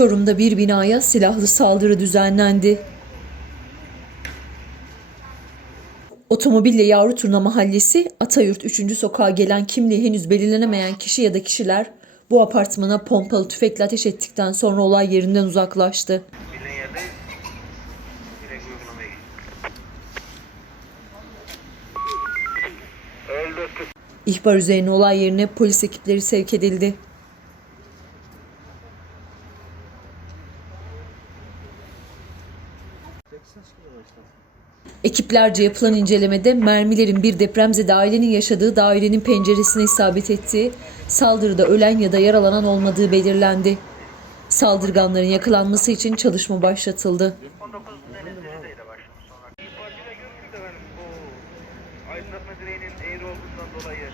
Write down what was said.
Çorum'da bir binaya silahlı saldırı düzenlendi. Otomobille Yavru Turna Mahallesi, Atayurt 3. sokağa gelen kimliği henüz belirlenemeyen kişi ya da kişiler bu apartmana pompalı tüfekle ateş ettikten sonra olay yerinden uzaklaştı. İhbar üzerine olay yerine polis ekipleri sevk edildi. Ekiplerce yapılan incelemede mermilerin bir depremzede ailenin yaşadığı dairenin penceresine isabet ettiği, saldırıda ölen ya da yaralanan olmadığı belirlendi. Saldırganların yakalanması için çalışma başlatıldı. 19 denizleriyle başlamış sonra. İhbarcıyla görüştük efendim bu aydınlatma direğinin eğri olduğundan dolayı